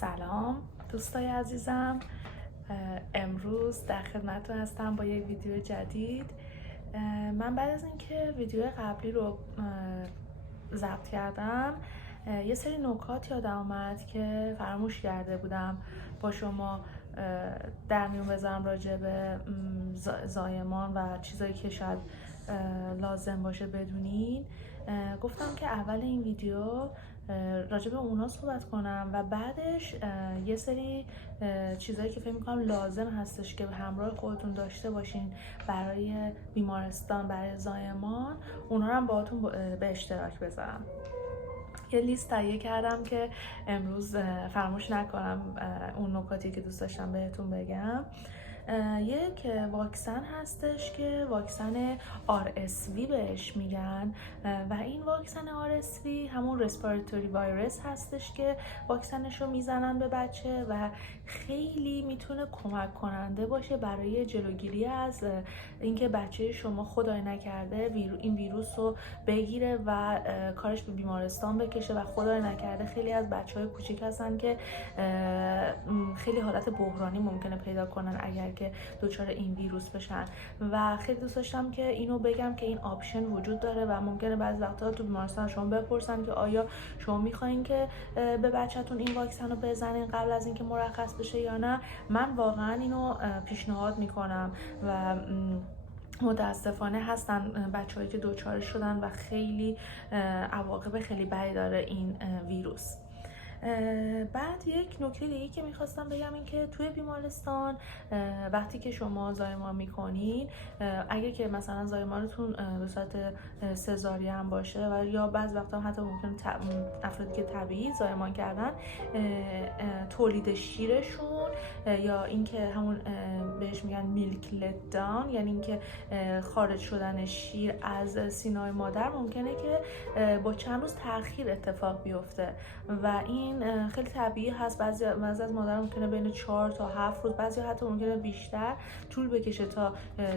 سلام دوستای عزیزم، امروز در خدمتتون هستم با یک ویدیو جدید. من بعد از اینکه ویدیو قبلی رو ضبط کردم یه سری نکات یادم اومد که فراموش کرده بودم با شما در میون بذارم راجع به زایمان و چیزایی که شاید لازم باشه بدونین. گفتم که اول این ویدیو راجع به اونا صحبت کنم و بعدش یه سری چیزایی که فکر میکنم لازم هستش که همراه خودتون داشته باشین برای بیمارستان، برای زایمان، اونا رو هم باهاتون به اشتراک بذارم. یه لیست تهیه کردم که امروز فراموش نکنم اون نکاتی که دوست داشتم بهتون بگم. یک واکسن هستش که واکسن RSV بهش میگن و این واکسن RSV همون رسپیراتوری ویروس هستش که واکسنش رو میزنن به بچه و خیلی میتونه کمک کننده باشه برای جلوگیری از اینکه بچه شما خدای نکرده این ویروس رو بگیره و کارش به بیمارستان بکشه و خدای نکرده خیلی از بچه‌های کوچیک هستن که خیلی حالت بحرانی ممکنه پیدا کنن اگر که دچار این ویروس بشن و خیلی دوست داشتم که اینو بگم که این آپشن وجود داره و ممکنه بعضی وقتا تو بیمارستان شما بپرسن که آیا شما میخواین که به بچه‌تون این واکسن رو بزنین قبل از اینکه مرخص بشه یا نه. من واقعا اینو پیشنهاد میکنم و متاسفانه هستن بچه‌هایی که دچار شدن و خیلی عواقب خیلی بدی داره این ویروس. بعد یک نکته دیگه که میخواستم بگم این که توی بیمارستان وقتی که شما زایمان میکنین، اگه که مثلا زایمانتون به صورت سزارین باشه و یا بعض وقتا حتی ممکن افرادی که طبیعی زایمان کردن تولید شیرشون یا اینکه همون بهش میگن میلک لت داون، یعنی اینکه خارج شدن شیر از سینای مادر ممکنه که با چند روز تأخیر اتفاق بیفته و این خیلی طبیعی هست. بعضی از مادر ممکنه بین 4 تا 7 روز، بعضی حتی ممکنه بیشتر طول بکشه تا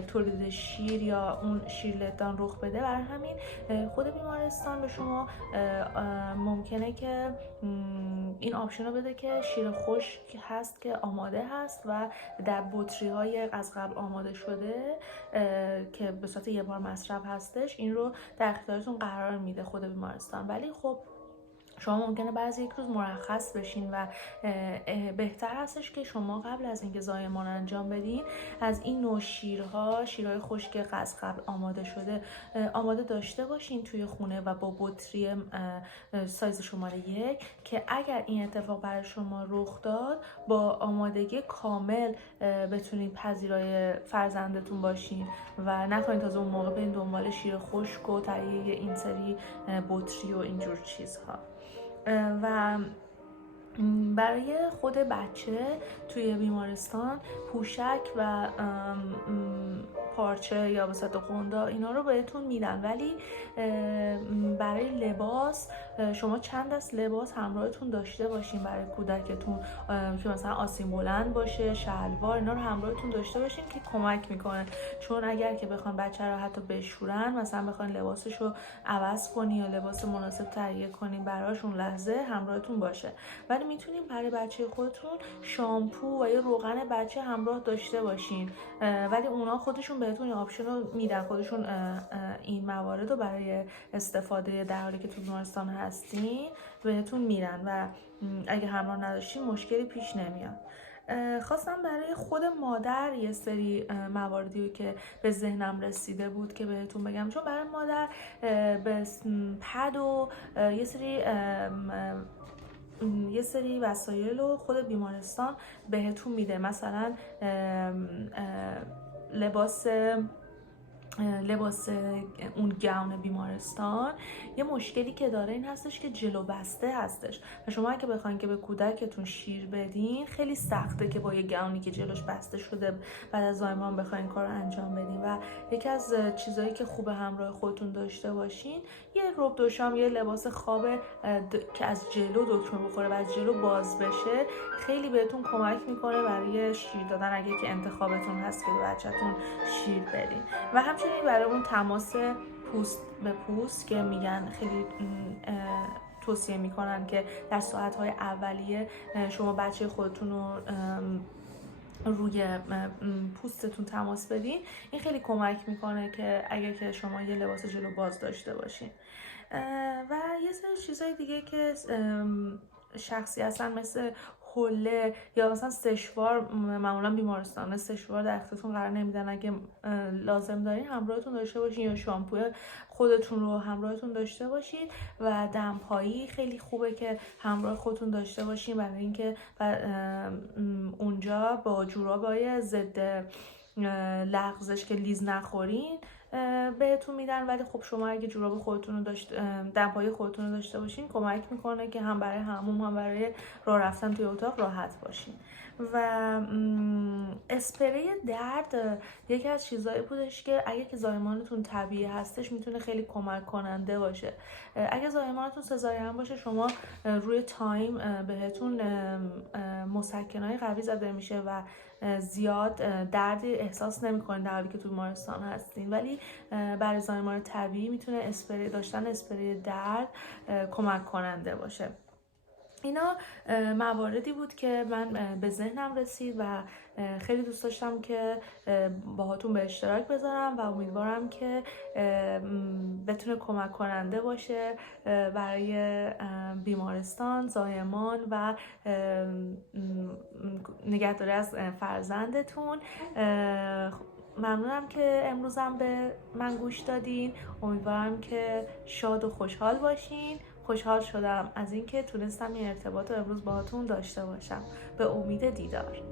تولید شیر یا اون شیر لتان رخ بده. برای همین خود بیمارستان به شما ممکنه که این آپشن رو بده که شیر خشک هست که آماده هست و در بطری های از قبل آماده شده که به صورت یه بار مصرف هستش، این رو در اختیارتون قرار میده خود بیمارستان. ولی خب شما ممکنه بعضی یک روز مرخص بشین و بهتر هستش که شما قبل از اینکه زایمان انجام بدین از این نوع شیرهای خشک از قبل آماده شده آماده داشته باشین توی خونه و با بطری سایز شماره 1 که اگر این اتفاق برای شما رخ داد با آمادگی کامل بتونید پذیرای فرزندتون باشین و نکنید تازه اون موقع برین دنبال شیر خشک و تهیه این سری بطری و اینجور چیزها. و برای خود بچه توی بیمارستان پوشک و پارچه یا به صورت قندا اینا رو بهتون میدن، ولی برای لباس شما چند دست لباس همراهتون داشته باشین برای کودکتون که مثلا آستین بلند باشه، شلوار، اینا رو همراهتون داشته باشین که کمک میکنه. چون اگر که بخوان بچه رو حتی بشورن، مثلا بخوان لباسش رو عوض کنی یا لباس مناسب تهیه کنین براش، اون لحظه همراهتون باشه. ولی میتونین برای بچه خودتون شامپو و یا روغن بچه همراه داشته باشین، ولی اونا خودشون بهتون این آپشن رو میدن، خودشون این موارد رو برای استفاده در حالی که تو بیمارستان هستین بهتون میدن و اگه همراه نداشتین مشکلی پیش نمیاد. خواستم برای خود مادر یه سری مواردی که به ذهنم رسیده بود که بهتون بگم، چون برای مادر به پد و یه سری وسایل رو خود بیمارستان بهتون میده، مثلا لباس اون گاون بیمارستان. یه مشکلی که داره این هستش که جلو بسته هستش و شما اگه بخواین که به کودکتون شیر بدین خیلی سخته که با یه گاونی که جلوش بسته شده بعد از زایمان بخواین کار رو انجام بدین. و یکی از چیزایی که خوب همراه خودتون داشته باشین یه رب دوشام، یه لباس خواب که از جلو دکمه بخوره و از جلو باز بشه، خیلی بهتون کمک میکنه برای شیر دادن اگه که انتخابتون هست که به بچه‌تون شیر بدین. و همچنین برای اون تماس پوست به پوست که میگن خیلی توصیه میکنن که در ساعت‌های اولیه شما بچه خودتون رو روی پوستتون تماس بدین. این خیلی کمک میکنه که اگر که شما یه لباس جلو باز داشته باشین. و یه سری چیزای دیگه که شخصی هستن مثل حوله یا مثلا سشوار، معمولا بیمارستان سشوار در اختیارتون قرار نمیدن، اگه لازم دارین همراهتون داشته باشین، یا شامپو خودتون رو همراهتون داشته باشین. و دمپایی خیلی خوبه که همراه خودتون داشته باشین، برای اینکه اونجا با جورابای ضد لغزش که لیز نخورین بهتون میدن. ولی خب شما اگه جوراب خودتون رو دمپایی خودتون رو داشته باشین کمک میکنه که هم برای حموم هم برای راه رفتن توی اتاق راحت باشین. و اسپری درد یکی از چیزایی بودش که اگه که زایمانتون طبیعی هستش میتونه خیلی کمک کننده باشه. اگه زایمانتون سزارین باشه شما روی تایم بهتون مسکنای قوی زده میشه و زیاد دردی احساس نمی‌کنین در حالی که تو بیمارستان هستین. ولی برای زایمان طبیعی میتونه داشتن اسپری درد کمک کننده باشه. اینا مواردی بود که من به ذهنم رسید و خیلی دوست داشتم که باهاتون به اشتراک بذارم و امیدوارم که بتونه کمک کننده باشه برای بیمارستان، زایمان و نگهداری از فرزندتون. ممنونم که امروزم به من گوش دادین. امیدوارم که شاد و خوشحال باشین. خوشحال شدم از اینکه تونستم این ارتباط رو امروز باهاتون داشته باشم. به امید دیدار.